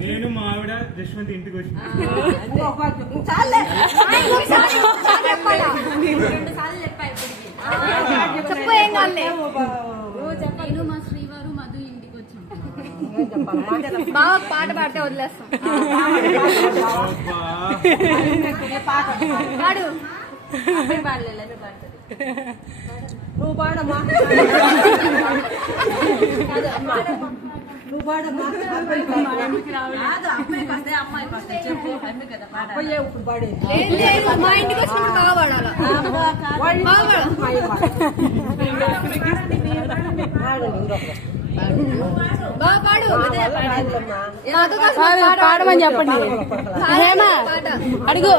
నేను మా ఆవిడ జశ్వంత్ ఇంటికి వచ్చి చెప్పు ఏం కాలే నేను మా శ్రీవారు మధు ఇంటికి వచ్చాం బాగా పాట పాడితే వదిలేస్తాం పాడు నువ్వు పాడమ్మా నువ్వు పాడమ్మా మా ఇంటికి వచ్చినప్పుడు బాగా పాడాలి బాగా పాడు పాడమని చెప్పండి అడుగు.